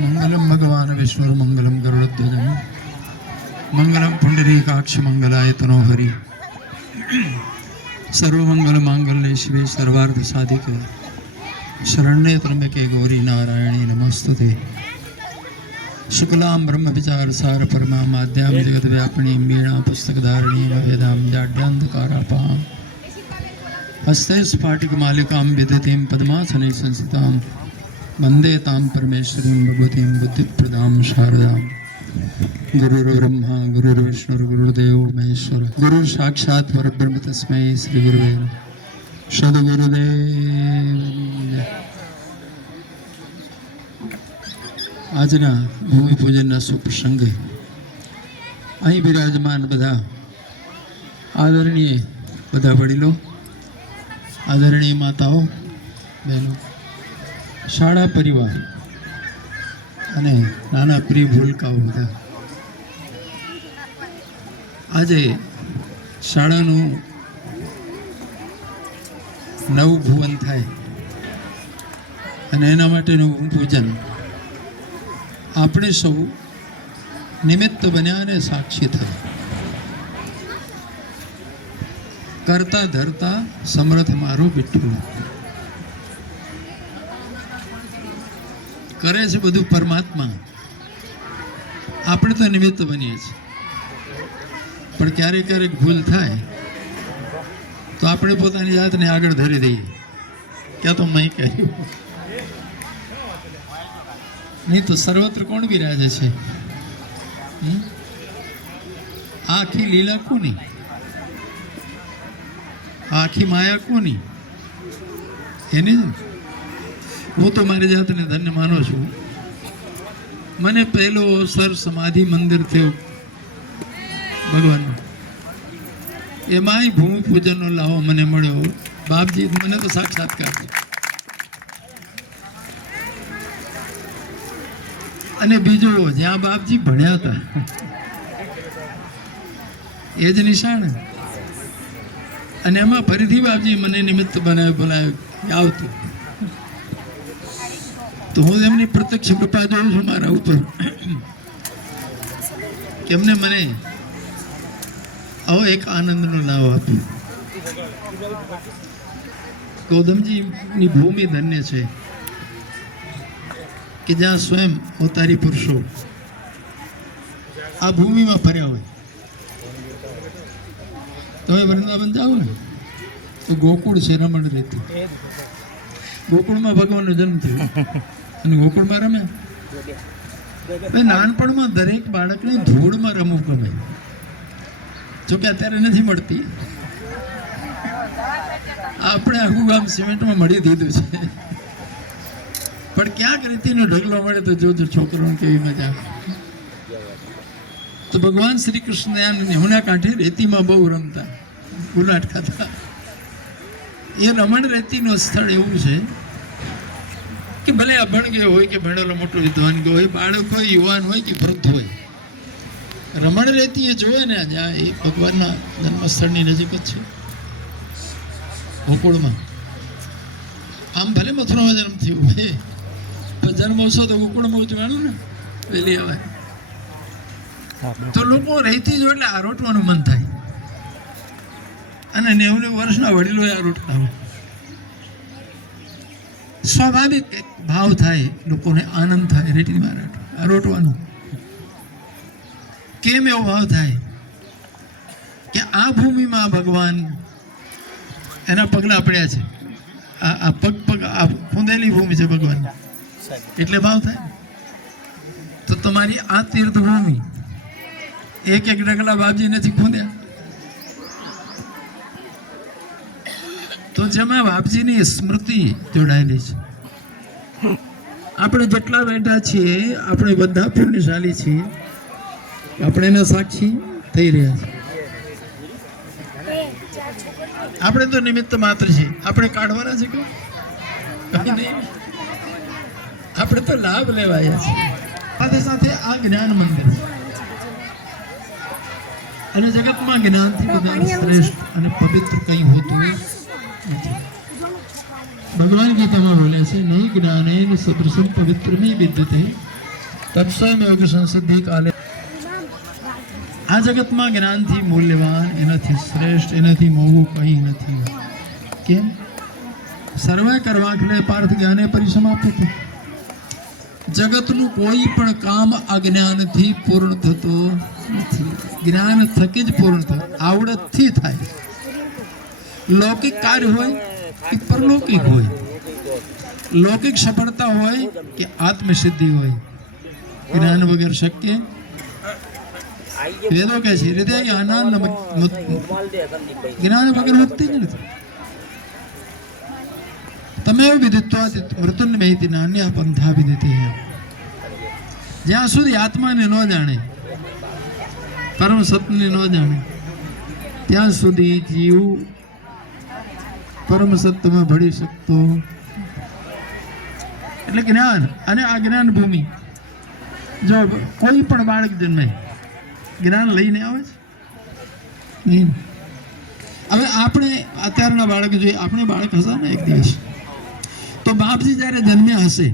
मंगलम भगवान विष्णु मंगलम गरुड़ध्वज मंगलम पुंडरीकाक्ष मंगलाय तनोहरि सर्वमंगल मांगल्ये शिवे सर्वार्थ साधिके शरण्ये त्र्यंबके गौरी नारायणी नमस्तुते शुक्लां ब्रह्म विचार सार परमा माद्यां जगत व्यापिनी मीणा पुस्तक धारिणी वेदां जाड्यान्धकारापां हस्ते स्फाटिक मालिकां विदतीं पद्मासने संस्थितां वन्दे तां परमेश्वरीं भगवतीं बुद्धिप्रदां शारदां गुरुर्ब्रह्मा गुरुर्विष्णु गुरुर्देव महेश्वर गुरु साक्षात् परब्रह्म तस्मै श्री गुरुवे नमः सद्गुरुदेव આજના ભૂમિપૂજનના સુપ્રસંગે અહીં બિરાજમાન બધા આદરણીય બધા વડીલો, આદરણીય માતાઓ, બહેનો, શાળા પરિવાર અને નાના પ્રિય ભૂલકાઓ બધા, આજે શાળાનું નવું ભુવન થાય અને એના માટેનું પૂજન આપણે સૌ નિમિત્ત બન્યા અને સાક્ષી થયા. કરતા ધરતા સમર્થ મારો વિઠ્ઠલ. કરે છે બધું પરમાત્મા, આપણે તો નિમિત્ત બનીએ છીએ. પણ ક્યારેક ક્યારેક ભૂલ થાય તો આપણે પોતાની જાતને આગળ ધરી દઈએ, ક્યાં તો મેં કહ્યું. નહીં તો સર્વત્ર કોણ બિરાજે છે? આખી લીલા કોની? આખી માયા કોની? એની જ. હું તો મારી જાતને ધન્ય માનું છું. મને પહેલો અવસર સમાધિ મંદિર થયો ભગવાનનો, એમાંય ભૂમિપૂજનનો લાવો મને મળ્યો. બાપજી મને તો સાક્ષાત્કાર થયો. અને બીજું, જ્યાં બાપજી ભણ્યા હતા એ જ નિશાળ. અને એમાં ફરીથી બાપજી મને નિમિત્ત બોલાવ્યો આવતું. તો હું એમની પ્રત્યક્ષ કૃપા જોઉં છું મારા ઉપર કે એમને મને આવો એક આનંદનો લાવો આપ્યો. ગૌતમજીની ભૂમિ ધન્ય છે કે જ્યાં સ્વયં અવતારી પુરુષો આ ભૂમિમાં ફર્યા હોય. તમે વૃંદાવન જાઓ ને તો ગોકુળ છે, રમણ રેતી. ગોકુળમાં ભગવાનનો જન્મ થયો અને ગોકુળમાં રમ્યા. નાનપણમાં દરેક બાળકને ધૂળમાં રમવું ગમે, જોકે અત્યારે નથી મળતી. આપણે આખું ગામ સિમેન્ટમાં મળી દીધું છે. પણ ક્યાંક રીતિનો ઢગલો મળે તો જોજો છોકરાઓને કેવી મજા. તો ભગવાન શ્રી કૃષ્ણ યમુના કાંઠે રેતીમાં બહુ રમતા, ગુલાટ ખાતા. એ રમણ રેતીનું સ્થળ એવું છે કે ભલે અભણ ગયો હોય કે ભણેલો મોટો વિદ્વાન ગયો હોય, બાળક હોય, યુવાન હોય કે વૃદ્ધ હોય, રમણ રેતી એ જોવે ને જ્યાં એ ભગવાનના જન્મસ્થળની નજીક જ છે ગોકુળમાં. આમ ભલે મથુરામાં જન્મ થયું હોય, જન્મોત્સવ તો ગોકુળમાં ઉજવાણું ને વહેલી આવે તો લોકો રહેતી જો એટલે આરોટવાનું મન થાય. અને 90 વર્ષના વડીલો આરોટતા હોય. સ્વાભાવિક ભાવ થાય, લોકોને આનંદ થાય રેતીમાં આરોટવાનો. કેમ એવો ભાવ થાય કે આ ભૂમિમાં ભગવાન એના પગલા પડ્યા છે. આ પગ આ ખૂંદેલી ભૂમિ છે ભગવાન, એટલે ભાવ થાય. તો તમારી આ તીર્થભૂમિ એક એક ડગલા બાપજી નથી ખૂંદ્યા, તો જેમાં બાપજીની સ્મૃતિ જોડાયેલી છે. આપણે જેટલા બેઠા છીએ આપણે બધા પુણ્યશાળી છીએ, આપણે એના સાક્ષી થઈ રહ્યા છીએ. આપણે તો નિમિત્ત માત્ર છે, આપણે કાઢવાના છે કે આપણે તો લાભ લેવાયા છે. સાથે સાથે આ જ્ઞાન મંદિર અને જગતમાં જ્ઞાનથી વધારે શ્રેષ્ઠ અને પવિત્ર કંઈ હોતું નથી. ભગવાન ગીતામાં બોલે છે, નહીં જ્ઞાનેન સદૃશમ પવિત્રમે વિદ્યતે તત્સ્વયં યોગ સંસિદ્ધિ કાલે આ જગતમાં જ્ઞાનથી મૂલ્યવાન, એનાથી શ્રેષ્ઠ, એનાથી મોંઘું કંઈ નથી. કેમ? સર્વે કરવાખલે પાર્થ જ્ઞાને પરિસમાપ્યતે. જગતનું કોઈ પણ કામ અજ્ઞાનથી પૂર્ણ થતું નથી. જ્ઞાન થકી જ પૂર્ણ થાય, આવડતથી થાય. લૌકિક કાર્ય હોય કે પરલૌકિક હોય, લૌકિક સફળતા હોય કે આત્મસિદ્ધિ હોય, જ્ઞાન વગર શક્ય. વેદો કહે છે હૃદય જ્ઞાન વગર મુક્તિ જ નથી. તમે વિદિત્વા મૃત્યુન્મયતિ નાન્ય પંથા વિદિતે. જ્યાં સુધી આત્માને ન જાણે, પરમ સત્યને ન જાણે, ત્યાં સુધી જીવ પરમ સત્યમાં ભળી શકતો. એટલે જ્ઞાન અને આ જ્ઞાન ભૂમિ. જો કોઈ પણ બાળક જન્મે જ્ઞાન લઈને આવે છે નહીં. હવે આપણે અત્યારના બાળક જોઈએ, આપણે બાળક હશે ને એક દિવસ, તો બાપજી જ્યારે જન્મ્યા હશે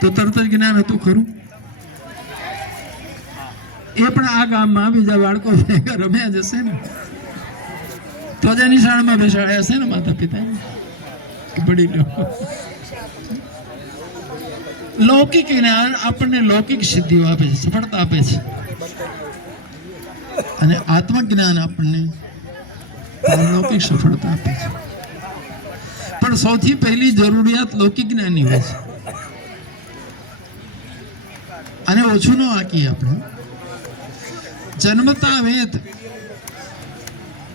તો તરત જ જ્ઞાન હતું ખરું? એ પણ આ ગામમાં બીજા બાળકો ભેગા રમ્યા જશે ને, તો જ એની શાળામાં બેસાડ્યા હશે ને માતા પિતા વડીલો. લૌકિક જ્ઞાન આપણને લૌકિક સિદ્ધિઓ આપે છે, સફળતા આપે છે, અને આત્મજ્ઞાન આપણને લૌકિક સફળતા આપે છે. પણ સૌથી પહેલી જરૂરિયાત લૌકિક જ્ઞાનની હોય છે, અને ઓછું ન આંકીએ આપણે. જન્મતા વેત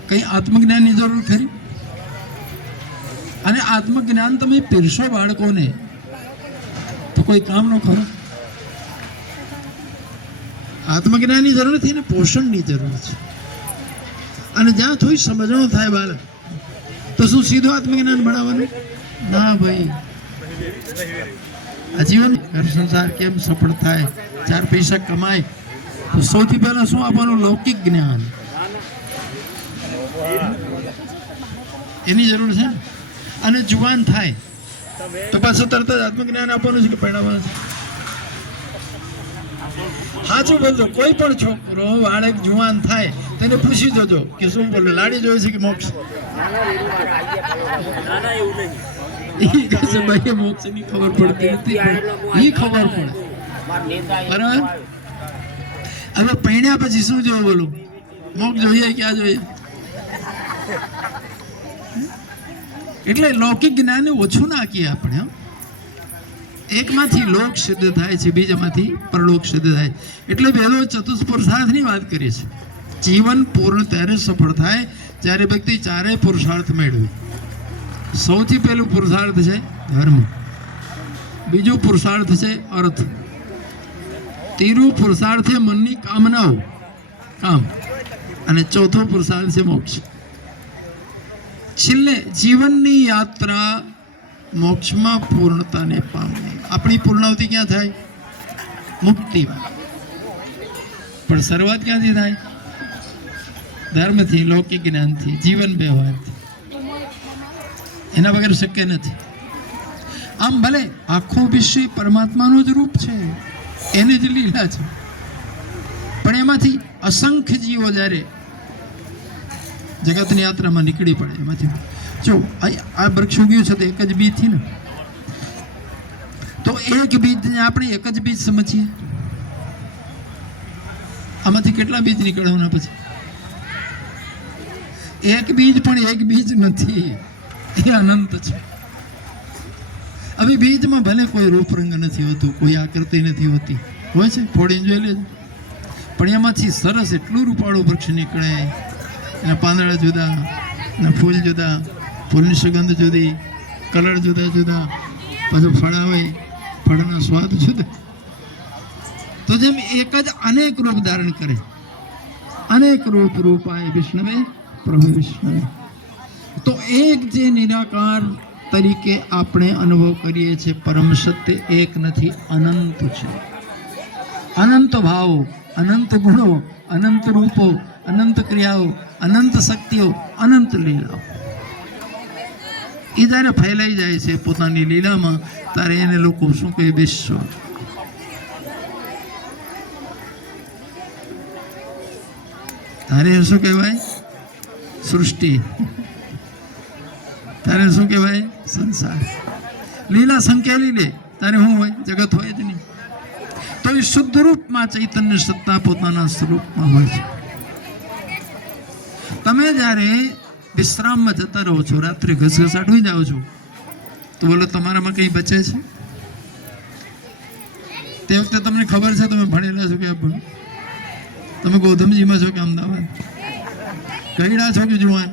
કઈ આત્મજ્ઞાનની જરૂર ખરી? અને આત્મજ્ઞાન તમે પીરશો બાળકોને તો કોઈ કામ નો ખરો? આત્મજ્ઞાનની જરૂર નથી ને પોષણની જરૂર છે. અને જ્યાં થોડી સમજણો થાય બાળક, તો શું સીધું આત્મજ્ઞાન ભણાવવાનું? ના ભાઈ, આ જીવન ઘર સંસાર કેમ સફળ થાય, 4 પૈસા કમાય, તો સૌથી પહેલા શું આપવાનું? લૌકિક જ્ઞાન. એની જરૂર છે. અને જુવાન થાય તો પાછું તરત જ આત્મજ્ઞાન આપવાનું છે કે ભણાવવાનું છે? સાચું બોલજો. કોઈ પણ છોકરો બાળક જુવાન થાય તેને પૂછી જોજો કે શું બોલે, લાડી જોઈ છે કે મોક્ષ? મોક્ષની ખબર પડતી નથી, એ ખબર પડે. બરાબર. હવે પૈણ્યા પછી શું જોયું બોલું? મોક્ષ જોઈએ ક્યાં જોઈએ? એટલે લૌકિક જ્ઞાન ઓછું નાખીએ આપણે. એકમાંથી લોક સિદ્ધ થાય છે, બીજામાંથી પરલોક સિદ્ધ થાય. એટલે વેદો ચતુષ્પુરુષાર્થની વાત કરીએ છીએ. જીવન પૂર્ણ ત્યારે સફળ થાય જ્યારે વ્યક્તિ 4 પુરુષાર્થ મેળવે. સૌથી પહેલું પુરુષાર્થ છે ધર્મ, બીજું પુરુષાર્થ છે અર્થ, ત્રીજું પુરુષાર્થ છે મનની કામનાઓ કામ, અને ચોથો પુરુષાર્થ છે મોક્ષ. છેલ્લે જીવનની યાત્રા મોક્ષમાં પૂર્ણતાને પામે. આપણી પૂર્ણાવતી ક્યાં થાય? મુક્તિમાં. પણ શરૂઆત ક્યાંથી થાય? ધર્મથી, લૌકિક જ્ઞાનથી, જીવન વ્યવહારથી. એના વગર શક્ય નથી. આમ ભલે આખો વિશ્વ પરમાત્માનું જ રૂપ છે, એની જ લીલા છે, પણ એમાંથી અસંખ્ય જીવો જ્યારે જગતની યાત્રામાં નીકળી પડે, એમાંથી જો આ વૃક્ષ ઉગ્યું છે તો એક જ બીજથી ને, તો એક બીજને આપણે એક જ બીજ સમજીએ. આમાંથી કેટલા બીજ નીકળવાના? પછી એક બીજ પણ એક બીજ નથી, એ અનંત છે. હવે બીજમાં ભલે કોઈ રૂપરંગ નથી હોતું, કોઈ આકૃતિ નથી હોતી, હોય છે, ફોડીને જોઈ લેજો. પણ એમાંથી સરસ એટલું રૂપાળું વૃક્ષ નીકળે. એના પાંદડા જુદા, એના ફૂલ જુદા, ફૂલની સુગંધ જુદી, કલર જુદા જુદા, પાછું ફળ આવે, ફળના સ્વાદ જુદા. તો જેમ એક જ અનેક રૂપ ધારણ કરે, અનેક રૂપાય વિષ્ણવે પ્રભુ વિષ્ણવે. તો એક જે નિરાકાર તરીકે આપણે અનુભવ કરીએ છીએ, પરમ સત્ય એક નથી, અનંત છે. અનંત ભાવો, અનંત ગુણો, અનંત રૂપો, અનંત ક્રિયાઓ, અનંત શક્તિઓ, અનંત લીલાઓ. એ જ્યારે ફેલાઈ જાય છે પોતાની લીલામાં, ત્યારે એને લોકો શું કહે? વિશ્વ. તારે શું કહેવાય? સૃષ્ટિ. તારે શું કહેવાય? સંસાર. લીલા સંકેલી લે તારે શું હોય? જગત હોય જ નહીં. તો એ શુદ્ધ રૂપમાં ચૈતન્ય સત્તા પોતાના સ્વરૂપમાં હોય છે. તમે જ્યારે વિશ્રામમાં જતા રહો છો, રાત્રે ઘસઘસાટ હોઈ જાઓ છો, તો બોલો તમારામાં કંઈ બચે છે? તે વખતે તમને ખબર છે, તમે ભણેલા છો કે ભણ? તમે ગૌતમજીમાં છો કે અમદાવાદ? ગયડા છો કે જુવાન?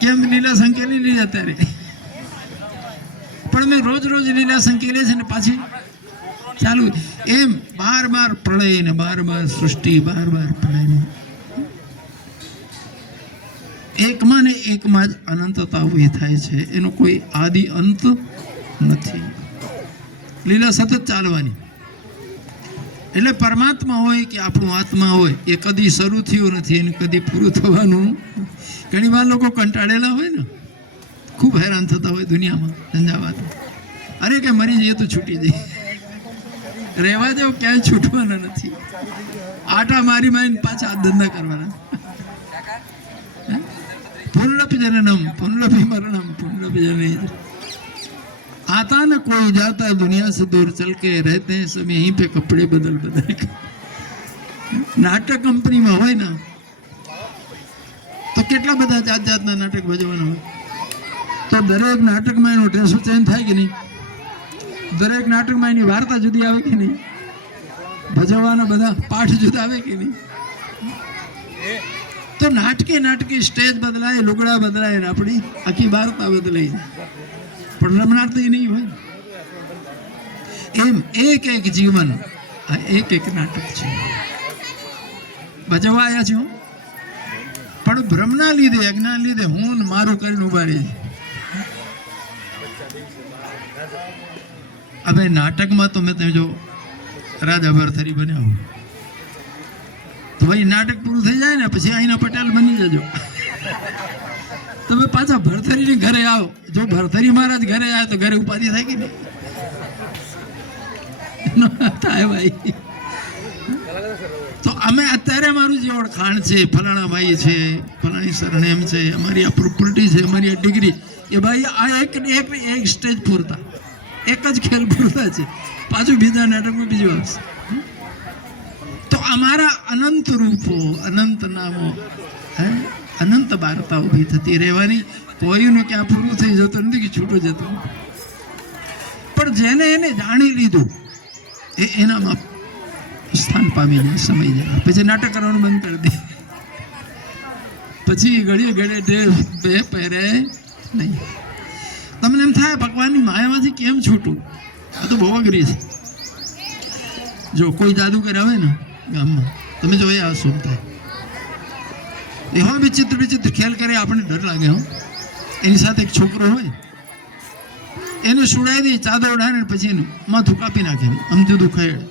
કેમ લીલા સંકેલી લીધા ત્યારે? પણ મેં રોજ રોજ લીલા સંકેલે છે ને પાછી ચાલુ. એમ બાર બાર પ્રળય ને બાર બાર સૃષ્ટિ, બાર બાર પ્રળય. એકમાં ને એકમાં જ અનંતતા ઉભી થાય છે. એનો કોઈ આદિ અંત નથી. લીલા સતત ચાલવાની. એટલે પરમાત્મા હોય કે આપણું આત્મા હોય, એ કદી શરૂ થયું નથી એને કદી પૂરું થવાનું. ઘણી વાર લોકો કંટાળેલા હોય ને, ખૂબ હેરાન થતા હોય દુનિયામાં ઝંઝાવાત. અરે કે મરી જઈએ તો છૂટી જઈએ. રહેવા જાવ, ક્યાંય છૂટવાના નથી. આટા મારી મારીને પાછા આ ધંધા કરવાના. પુનરપી જનનમ પુનરપી મરણમ પુનરપી જનનમ. आता न कोई जाता दुनिया से दूर चल के रहते हैं सब यहीं पे कपड़े बदल बदल के. नाटक कंपनी में હોય ને તો કેટલા બધા જાત જાતના નાટક ભજવાના હોય. તો દરેક નાટકમાં એનો ડ્રેસ ચેન્જ થાય કે નહીં? દરેક નાટકમાં એની વાર્તા જુદી આવે કે નહીં? ભજવવાના બધા પાઠ જુદા આવે કે નહીં? તો નાટકે સ્ટેજ બદલાય, લુગડા બદલાય, આપણી આખી વાર્તા બદલાઈ જાય. પણ રમનાર તો એ નહીં હોય. એમ એક એક જીવન આ એક એક નાટક છે. ભજવા આવ્યા છો પણ ભ્રમના લીધે, અજ્ઞાન લીધે હું ને મારું કરીને ઉભા રહી. હવે નાટકમાં તો મેં તમે જો રાજા ભરથરી બન્યા હોય તો ભાઈ નાટક પૂરું થઈ જાય ને પછી અહીંના પટેલ બની જજો. તમે પાછા ભરથરીની ઘરે આવો. જો ભરથરી મહારાજ ઘરે આવે તો ઘરે ઉપાધિ થાય કે નહીં? થાય ભાઈ. તો અમે અત્યારે અમારું જે ઓળખાણ છે, ફલાણા ભાઈ છે, ફલાણી સરનેમ છે, અમારી આ પ્રોપર્ટી છે, અમારી આ ડિગ્રી, એ ભાઈ આ એક સ્ટેજ પૂરતા, એક જ ખેલ પૂરતા છે. પાછું બીજા નાટકમાં બીજું આવશે. તો અમારા અનંત રૂપો, અનંત નામો, અનંત વાર્તા ઊભી થતી રહેવાની. કોઈનું ક્યાં પૂરું થઈ જતું નથી કે છૂટું જતું. પણ જેને એને જાણી લીધું એ એનામાં સ્થાન પામી જાય, સમય જાય. પછી નાટક કરવાનું બંધ કરી દે. પછી ઘડીએ ઘડે બે પહેરે નહીં. તમને એમ થાય ભગવાનની માયામાંથી કેમ છૂટું? આ તો બહુ અઘરી છે. જો કોઈ જાદુગર આવે ને ગામમાં, તમે જો એ આ શું થાય. એવા વિચિત્ર ખેલ કરે, આપણને ડર લાગે. હો, એની સાથે એક છોકરો હોય, એને સુડાવી દે, ચાદર ઉડાડે, પછી એનું માથું કાપી નાખે, આમ જુદું ખયેડ.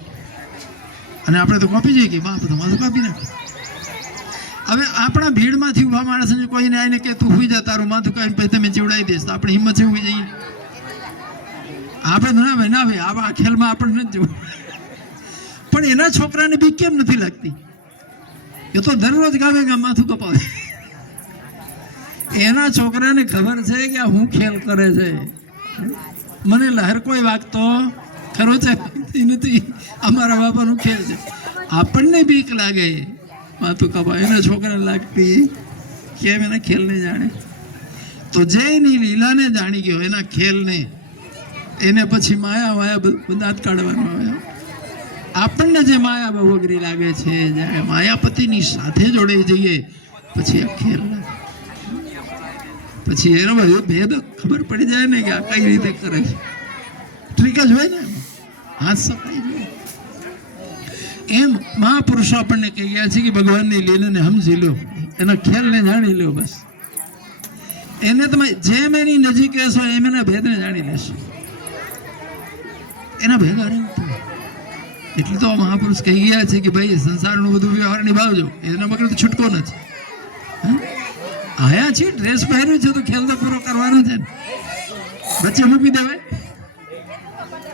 અને આપણે તો કાપી જઈએ કે બાપ તો માથું કાપી નાખે. હવે આપણા ભીડમાંથી ઉભા માણસને કોઈને આવીને કે તું હુઈ જા, તારું માથું કાપીને પછી તમે ચીવડાવી દઈશ, તો આપણે હિંમત છે હુઈ જઈએ? આપણે ના ભાઈ આ ખેલમાં આપણને નથી જવું. પણ એના છોકરાને બી કેમ નથી લાગતી? એ તો દરરોજ ગામે માથું કપાવે. એના છોકરાને ખબર છે કે આ હું ખેલ કરે છે. મને લહેર કોઈ વાગતો ખરો છે નથી, અમારા બાપાનું ખેલ છે. આપણને બીક લાગે માથું કપાવે, એના છોકરાને લાગતી કેમ? એના ખેલને જાણે. તો જે એની લીલાને જાણી ગયો, એના ખેલને, એને પછી માયા બધા જ કાઢવાનું આવે. આપણને જે માયા બહુ અઘરી લાગે છે, જ્યારે માયાપતિની સાથે જોડાઈ જઈએ પછી આ ખેલ લાગે. પછી એનો ભેદ ખબર પડી જાય ને કે આ કઈ રીતે કરે છે. ટ્રીક જ હોય ને, હાથ સફાઈ જોઈએ. એમ મહાપુરુષો આપણને કહી ગયા છે કે ભગવાનની લીલાને સમજી લો, એના ખેલને જાણી લો. બસ એને તમે જેમ એની નજીક રહેશો એમ એના ભેદને જાણી લેશો. એના ભેગા રહેવું. એટલે તો મહાપુરુષ કહી ગયા છે કે ભાઈ સંસારનું બધું વ્યવહાર નિભાવજો, એના વગર તો છૂટકો નથી. આયા છે, ડ્રેસ પહેર્યું છે તો ખેલ તો પૂરો કરવાનો છે ને. વચ્ચે મૂકી દેવાય?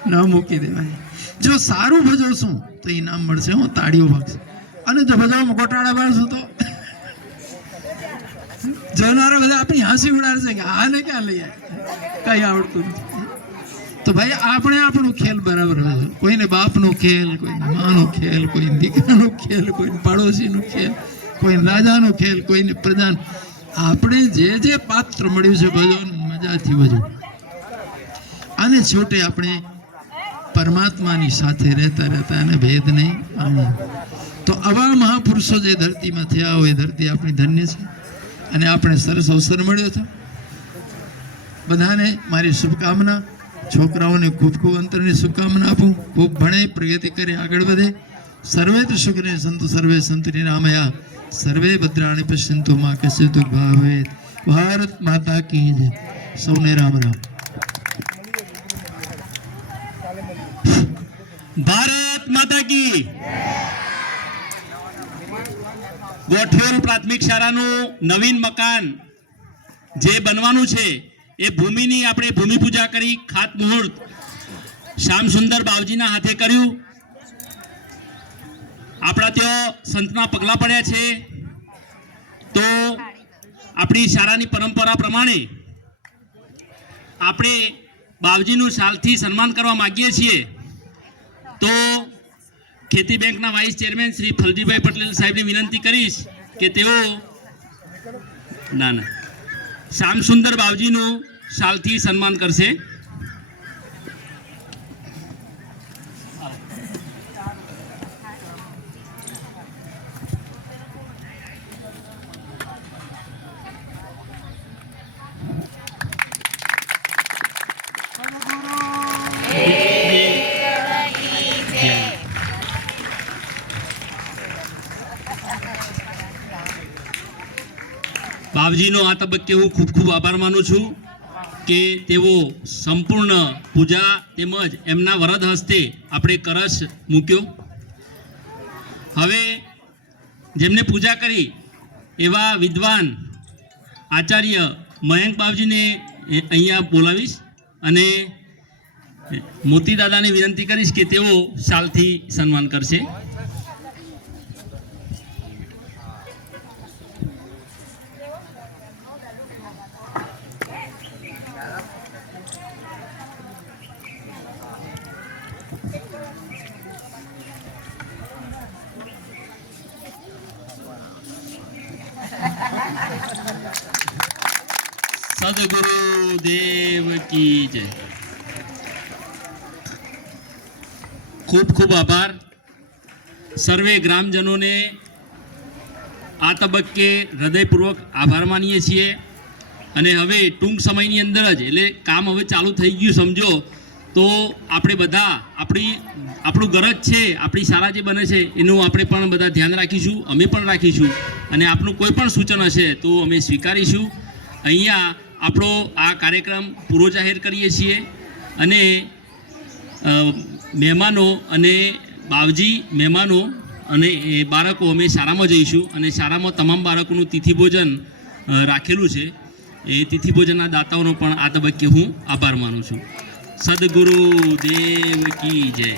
ન મૂકી દેવાય. જો સારું ભજવશું તો ઇનામ મળશે. હું તાળીઓ વાગશે. અને જો બધામાં ગોટાળા માણસો તો જોનારા બધા આપણી હાંસી ઉડાડશે કે આને ક્યાં લઈ આવે, કઈ આવડતું નથી. તો ભાઈ આપણે આપણો ખેલ બરાબર હોય. કોઈને બાપનો ખેલ, કોઈને માનો ખેલ, કોઈને દીકરાનો ખેલ, કોઈને પાડોશીનો ખેલ, કોઈને રાજાનો ખેલ, કોઈને પ્રજાનો. આપણે જે પાત્ર મળ્યું છે ભજવાનું મજાથી ભજવું. આને છોટે આપણે પરમાત્માની સાથે રહેતા એને ભેદ નહીં આનંદ. તો આવા મહાપુરુષો જે ધરતીમાં થયા હોય, ધરતી આપણી ધન્ય છે અને આપણે સરસ અવસર મળ્યો છે. બધાને મારી શુભકામના. છોકરાઓને ખૂબ ખૂબ અંતરની શુભકામના આપું. ખૂબ ભણે, પ્રગતિ કરે, આગળ વધે. સર્વે તો સુખને સંતુ સર્વે સંતુ નિરામયા, સર્વે ભદ્રાણી પશ્યંતુ માં કશ્ચિત દુર્ભાવેત. ભારત માતા કી જય. સૌને રામ રામ. ભારત માતા કી. ગોઠવેલ પ્રાથમિક શાળાનું નવીન મકાન જે બનવાનું છે એ ભૂમિની આપણે ભૂમિ પૂજા કરી, ખાતમુહૂર્ત શ્યામ સુંદર બાવજીના હાથે કર્યું. આપણા ત્યાં સંતના પગલા પડ્યા છે. તો આપણી શાળાની પરંપરા પ્રમાણે આપણે બાવજીનું શાલથી સન્માન કરવા માગીએ છીએ. તો ખેતી બેંકના વાઇસ ચેરમેન શ્રી ફલજીભાઈ પટેલ સાહેબની વિનંતી કરીશ કે તેઓ શ્યામ સુંદર બાવજીનું શાલથી સન્માન કરશે. બાવજીનો આ તબક્કે હું ખૂબ ખૂબ આભાર માનું છું કે તેઓ સંપૂર્ણ પૂજા તેમજ એમના વરદ હસ્તે આપણે કળશ મૂક્યો. હવે જેમને પૂજા કરી એવા વિદ્વાન આચાર્ય મયંક બાવજીને અહીંયા બોલાવીશ અને મોતી દાદાને વિનંતી કરીશ કે તેઓ શાલથી સન્માન કરશે. સદગુરુ દેવ કી જય. ખૂબ ખૂબ આભાર. સર્વે ગ્રામજનોને આ તબક્કે હૃદયપૂર્વક આભાર માનીએ છીએ. અને હવે ટૂંક સમયની અંદર જ, એટલે કામ હવે ચાલુ થઈ ગયું સમજો, તો આપણે બધા આપણું ગરજ છે, આપણી શાળા જે બને છે એનું આપણે પણ બધા ધ્યાન રાખીશું, અમે પણ રાખીશું. અને આપનું કોઈ પણ સૂચન હશે તો અમે સ્વીકારીશું. અહીંયા આપણો આ કાર્યક્રમ પૂરો જાહેર કરીએ છીએ. અને મહેમાનો અને બાવજી મહેમાનો અને એ બાળકો અમે શાળામાં જઈશું અને શાળામાં તમામ બાળકોનું તિથિ ભોજન રાખેલું છે. એ તિથિ ભોજનના દાતાઓનો પણ આ તબક્કે હું આભાર માનું છું. સદગુરુ દેવ કી જય.